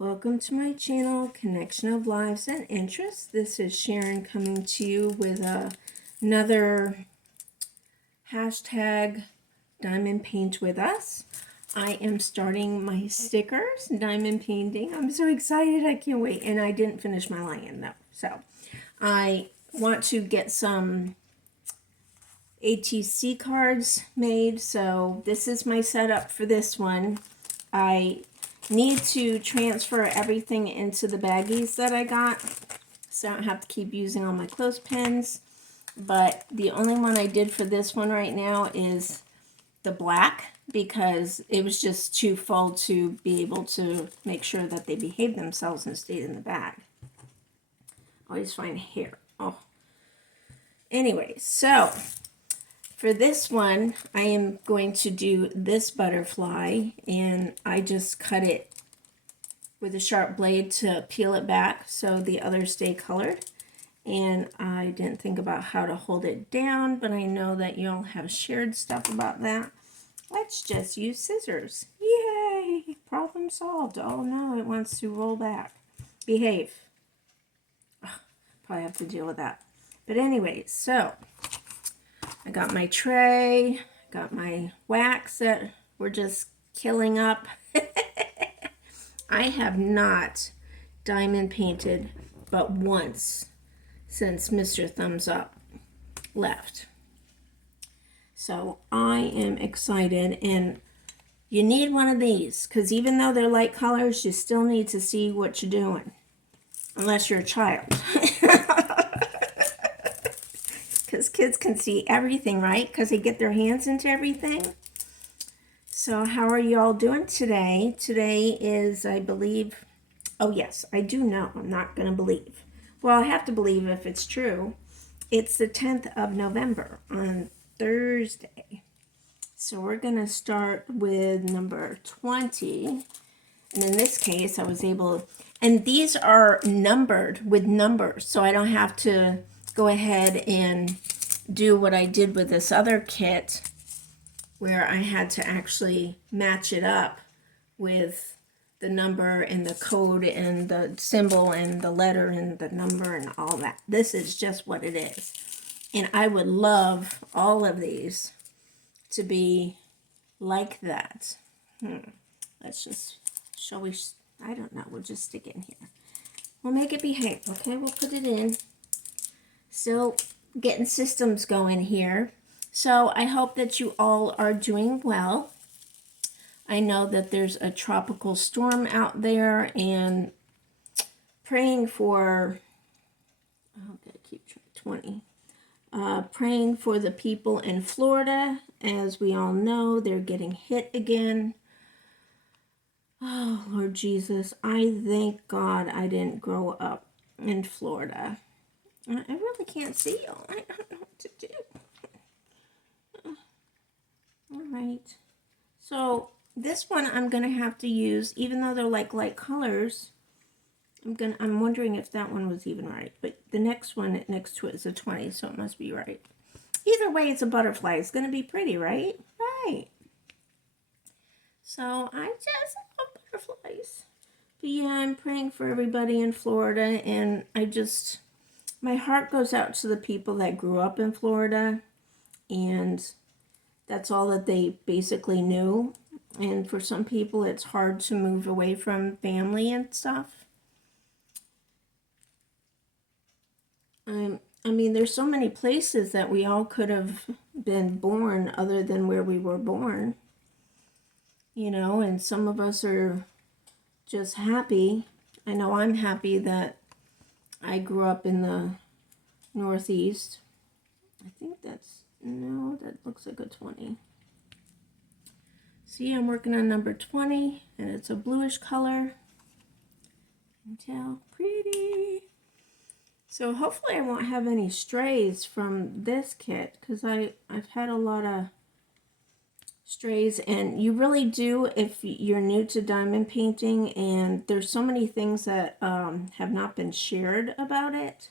Welcome to my channel, Connection of Lives and Interests. This is Sharon coming to you with another hashtag Diamond Paint with Us. I am starting my stickers, diamond painting. I'm so excited, I can't wait. And I didn't finish my lion though. So I want to get some ATC cards made. So this is my setup for this one. I need to transfer everything into the baggies that I got, so I don't have to keep using all my clothespins. But the only one I did for this one right now is the black, because it was just too full to be able to make sure that they behaved themselves and stayed in the bag. Always find hair. Oh. Anyway, so for this one, I am going to do this butterfly, and I just cut it with a sharp blade to peel it back so the others stay colored. And I didn't think about how to hold it down, but I know that y'all have shared stuff about that. Let's just use scissors. Yay! Problem solved. Oh no, it wants to roll back. Behave. Ugh, probably have to deal with that. But anyway, so I got my tray, got my wax that we're just killing up. I have not diamond painted but once since Mr. Thumbs Up left. So I am excited, and you need one of these, because even though they're light colors, you still need to see what you're doing, unless you're a child. Because kids can see everything, right? Because they get their hands into everything. So how are you all doing today? Today is, I believe, oh yes, I do know. I'm not going to believe. Well, I have to believe if it's true. It's the 10th of November on Thursday. So we're going to start with number 20. And in this case, I was able, and these are numbered with numbers, so I don't have to go ahead and do what I did with this other kit, where I had to actually match it up with the number and the code and the symbol and the letter and the number and all that. This is just what it is. And I would love all of these to be like that. Let's just, shall we, I don't know, we'll just stick it in here. We'll make it behave, okay? We'll put it in. Still getting systems going here. So I hope that you all are doing well. I know that there's a tropical storm out there, and praying for, okay, keep trying, 20. Praying for the people in Florida. As we all know, they're getting hit again. Oh, Lord Jesus, I thank God I didn't grow up in Florida. I really can't see y'all. I don't know what to do. All right. So this one I'm going to have to use, even though they're like light colors. I'm wondering if that one was even right. But the next one next to it is a 20, so it must be right. Either way, it's a butterfly. It's going to be pretty, right? Right. So I just love butterflies. But yeah, I'm praying for everybody in Florida, and my heart goes out to the people that grew up in Florida, and that's all that they basically knew. And for some people, it's hard to move away from family and stuff. I mean, there's so many places that we all could have been born other than where we were born. You know, and some of us are just happy. I know I'm happy that I grew up in the Northeast. I think that's, no, that looks like a 20. See, I'm working on number 20, and it's a bluish color. You can tell, pretty. So hopefully I won't have any strays from this kit, because I've had a lot of strays, and you really do if you're new to diamond painting, and there's so many things that have not been shared about it.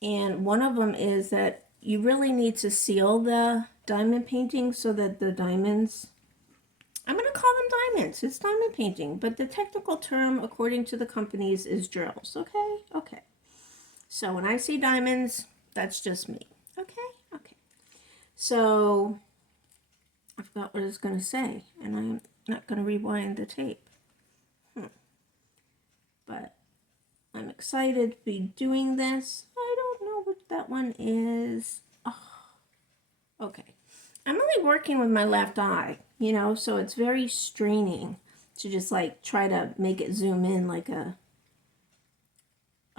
And one of them is that you really need to seal the diamond painting so that the diamonds I'm going to call them diamonds. It's diamond painting, but the technical term, according to the companies, is drills. Okay? Okay. So when I say diamonds, that's just me. Okay? Okay. So I forgot what I was going to say, and I'm not going to rewind the tape. But I'm excited to be doing this. I don't know what that one is. Oh, okay. I'm only working with my left eye, you know, so it's very straining to just like try to make it zoom in like a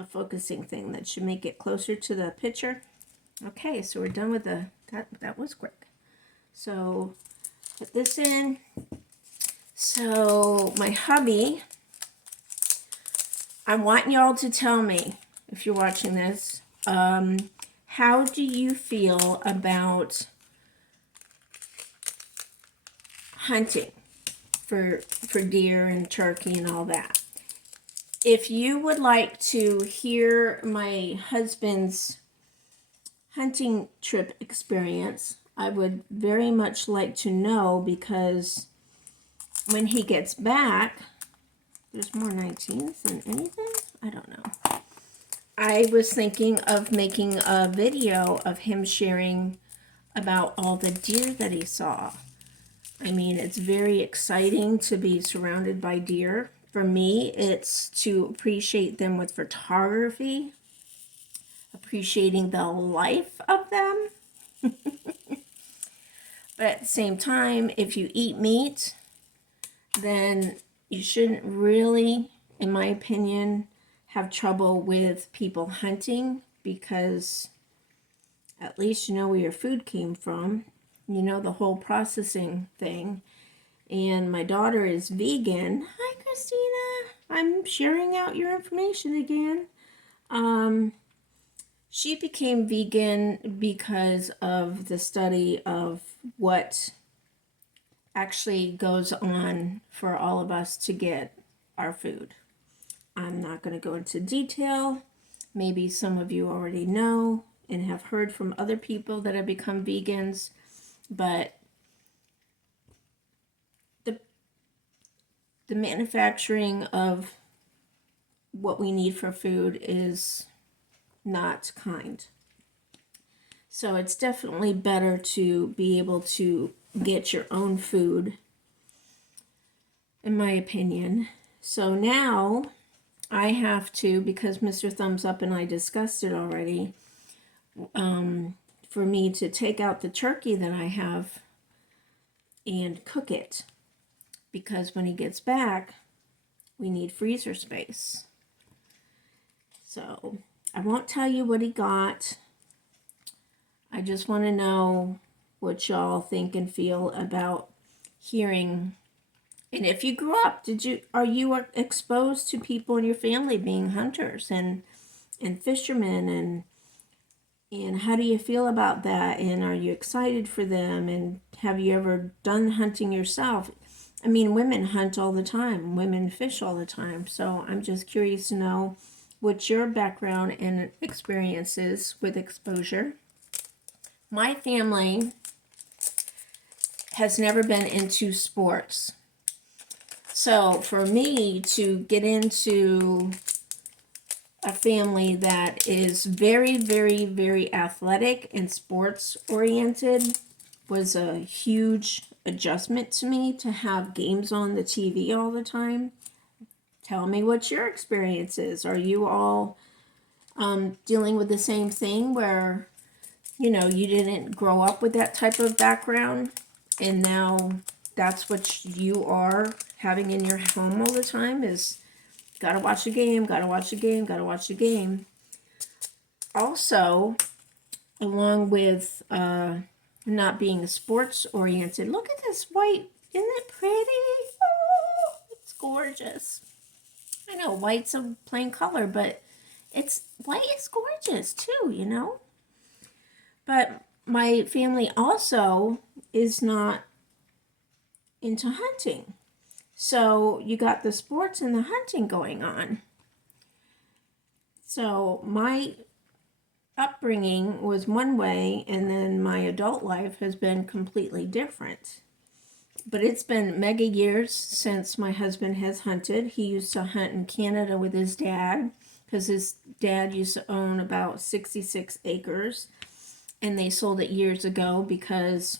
focusing thing that should make it closer to the picture. Okay, so we're done with that was quick. So put this in. So my hubby, I want y'all to tell me, if you're watching this, how do you feel about hunting for deer and turkey and all that? If you would like to hear my husband's hunting trip experience, I would very much like to know, because when he gets back, there's more 19s than anything? I don't know. I was thinking of making a video of him sharing about all the deer that he saw. I mean, it's very exciting to be surrounded by deer. For me, it's to appreciate them with photography, appreciating the life of them. But at the same time, if you eat meat, then you shouldn't really, in my opinion, have trouble with people hunting, because at least you know where your food came from. You know the whole processing thing. And my daughter is vegan. Hi, Christina. I'm sharing out your information again. She became vegan because of the study of what actually goes on for all of us to get our food. I'm not going to go into detail. Maybe some of you already know and have heard from other people that have become vegans, but the manufacturing of what we need for food is not kind. So it's definitely better to be able to get your own food, in my opinion. So now I have to, because Mr. Thumbs Up and I discussed it already, for me to take out the turkey that I have and cook it, because when he gets back, we need freezer space. So I won't tell you what he got. I just want to know what y'all think and feel about hearing. And if you grew up, are you exposed to people in your family being hunters and fishermen, and how do you feel about that? And are you excited for them? And have you ever done hunting yourself? I mean, women hunt all the time. Women fish all the time. So I'm just curious to know what your background and experience is with exposure. My family has never been into sports. So for me to get into a family that is very, very, very athletic and sports oriented was a huge adjustment to me, to have games on the TV all the time. Tell me what your experience is. Are you all dealing with the same thing where, you know, you didn't grow up with that type of background and now that's what you are having in your home all the time, is gotta watch a game, gotta watch a game, gotta watch a game? Also, along with not being sports oriented, look at this white. Isn't it pretty? Oh, it's gorgeous. I know white's a plain color, but white is gorgeous too, you know? But my family also is not into hunting. So you got the sports and the hunting going on. So my upbringing was one way, and then my adult life has been completely different. But it's been mega years since my husband has hunted. He used to hunt in Canada with his dad because his dad used to own about 66 acres, and they sold it years ago because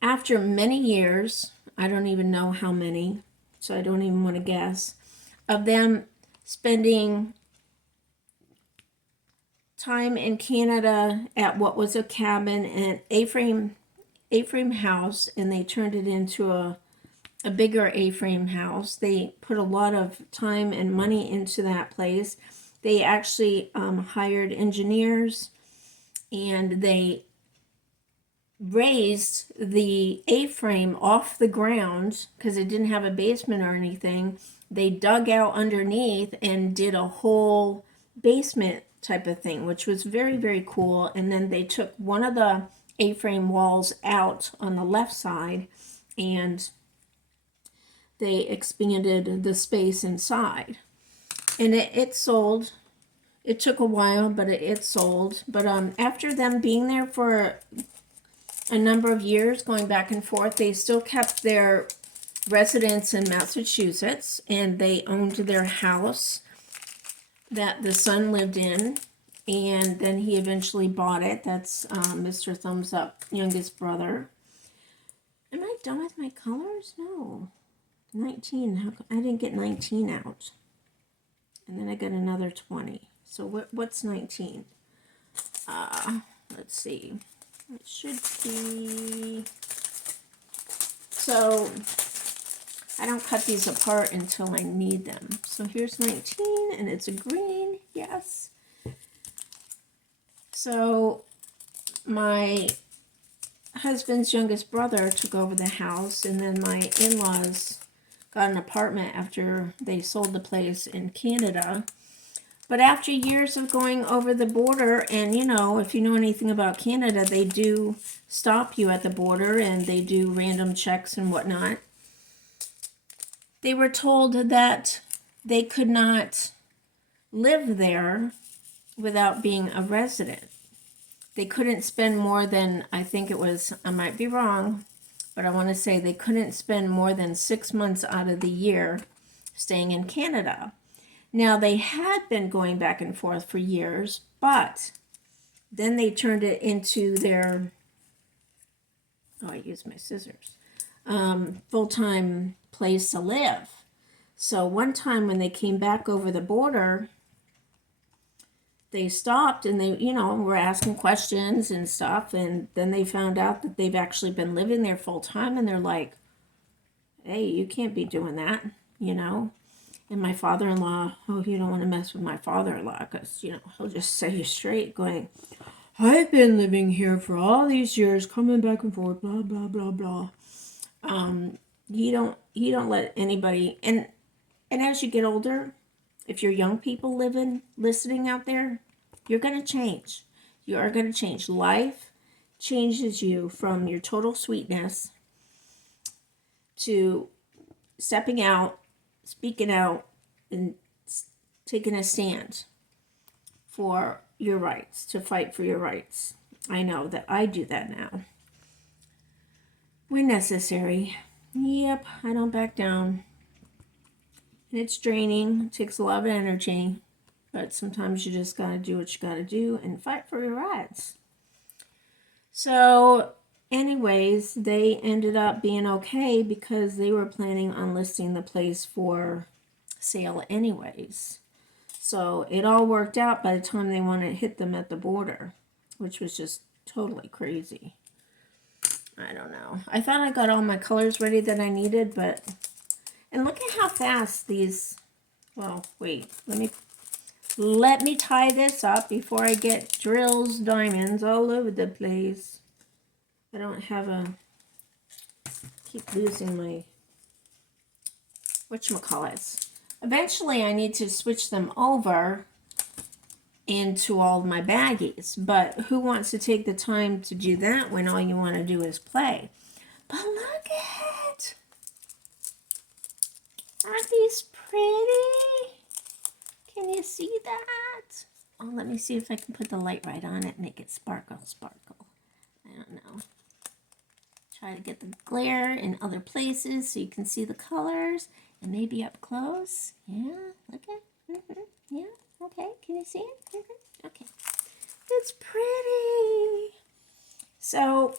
after many years, I don't even know how many, so I don't even want to guess, of them spending time in Canada at what was a cabin and A-frame house, and they turned it into a bigger A-frame house. They put a lot of time and money into that place. They actually hired engineers, and they raised the A-frame off the ground because it didn't have a basement or anything. They dug out underneath and did a whole basement type of thing, which was very, very cool. And then they took one of the A-frame walls out on the left side, and they expanded the space inside. And it sold. It took a while, but it sold. But after them being there for a number of years, going back and forth, they still kept their residence in Massachusetts, and they owned their house that the son lived in, and then he eventually bought it. That's Mr. Thumbs Up, youngest brother. Am I done with my colors? No. 19. I didn't get 19 out. And then I got another 20. So what's 19? Let's see. It should be... So I don't cut these apart until I need them. So here's 19, and it's a green. Yes. So my husband's youngest brother took over the house, and then my in-laws got an apartment after they sold the place in Canada. But after years of going over the border, and you know, if you know anything about Canada, they do stop you at the border and they do random checks and whatnot. They were told that they could not live there without being a resident. They couldn't spend more than, I think it was, I might be wrong, but I want to say they couldn't spend more than 6 months out of the year staying in Canada. Now, they had been going back and forth for years, but then they turned it into their, oh, I used my scissors, full-time place to live. So one time when they came back over the border, they stopped and they, you know, were asking questions and stuff, and then they found out that they've actually been living there full-time, and they're like, hey, you can't be doing that, you know. And my father-in-law, oh, you don't want to mess with my father-in-law because, you know, he'll just say you straight going, I've been living here for all these years, coming back and forth, blah, blah, blah, blah. You don't let anybody, and as you get older, if you're young people listening out there, you're going to change. You are going to change. Life changes you from your total sweetness to stepping out, speaking out, and taking a stand for your rights, to fight for your rights. I know that I do that now when necessary. Yep, I don't back down. And it's draining, it takes a lot of energy, but sometimes you just gotta do what you gotta do and fight for your rights. So anyways, they ended up being okay because they were planning on listing the place for sale anyways. So it all worked out by the time they wanted to hit them at the border, which was just totally crazy. I don't know. I thought I got all my colors ready that I needed, but... And look at how fast these... Well, wait. Let me tie this up before I get drills, diamonds all over the place. I don't have a... Keep losing my... whatchamacallits. Eventually, I need to switch them over into all my baggies. But who wants to take the time to do that when all you want to do is play? But look at it! Aren't these pretty? Can you see that? Oh, let me see if I can put the light right on it and make it sparkle, sparkle. I don't know. Try to get the glare in other places so you can see the colors and maybe up close. Yeah, okay. Yeah, okay. Can you see it? Okay. It's pretty. So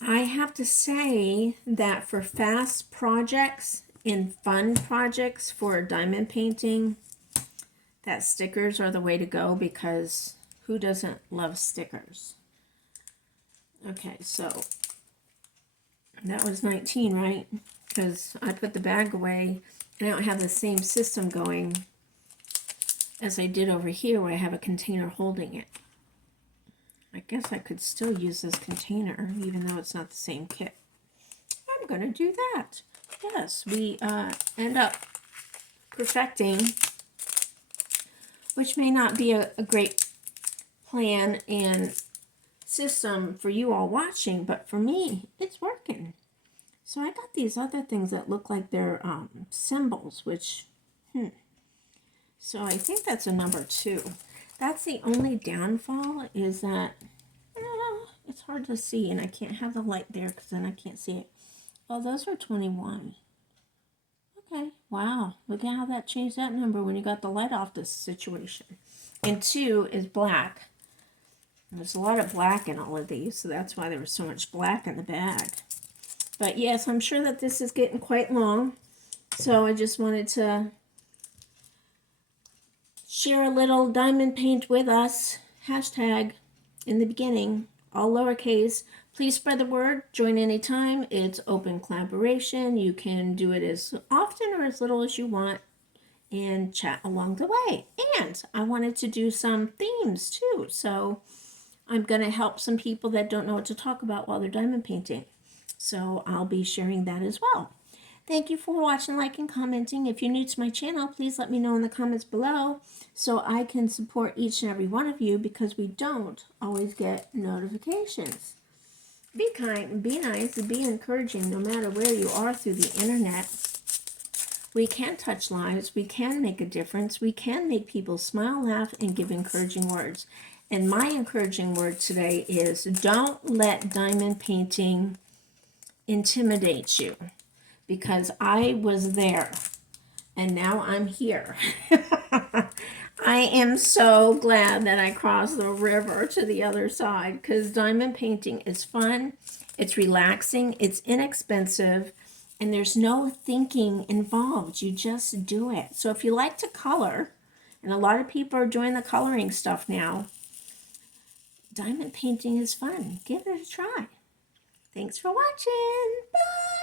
I have to say that for fast projects and fun projects for diamond painting, that stickers are the way to go, because who doesn't love stickers? Okay, so that was 19, right? Because I put the bag away and I don't have the same system going as I did over here where I have a container holding it. I guess I could still use this container even though it's not the same kit. I'm going to do that. Yes, we end up perfecting, which may not be a great plan and system for you all watching, but for me, it's working. So I got these other things that look like they're symbols, which, so I think that's a number 2. That's the only downfall, is that it's hard to see, and I can't have the light there because then I can't see it. Oh, those are 21. Okay, wow, look at how that changed that number when you got the light off this situation. And 2 is black. There's a lot of black in all of these, so that's why there was so much black in the bag. But yes, I'm sure that this is getting quite long, so I just wanted to share a little diamond paint with us hashtag in the beginning, all lowercase. Please spread the word, join anytime. It's open collaboration. You can do it as often or as little as you want and chat along the way. And I wanted to do some themes too, so I'm going to help some people that don't know what to talk about while they're diamond painting. So I'll be sharing that as well. Thank you for watching, liking, commenting. If you're new to my channel, please let me know in the comments below so I can support each and every one of you, because we don't always get notifications. Be kind, be nice, and be encouraging no matter where you are through the internet. We can touch lives. We can make a difference. We can make people smile, laugh, and give encouraging words. And my encouraging word today is, don't let diamond painting intimidate you, because I was there and now I'm here. I am so glad that I crossed the river to the other side, because diamond painting is fun, it's relaxing, it's inexpensive, and there's no thinking involved. You just do it. So if you like to color, and a lot of people are doing the coloring stuff now, diamond painting is fun. Give it a try. Thanks for watching. Bye.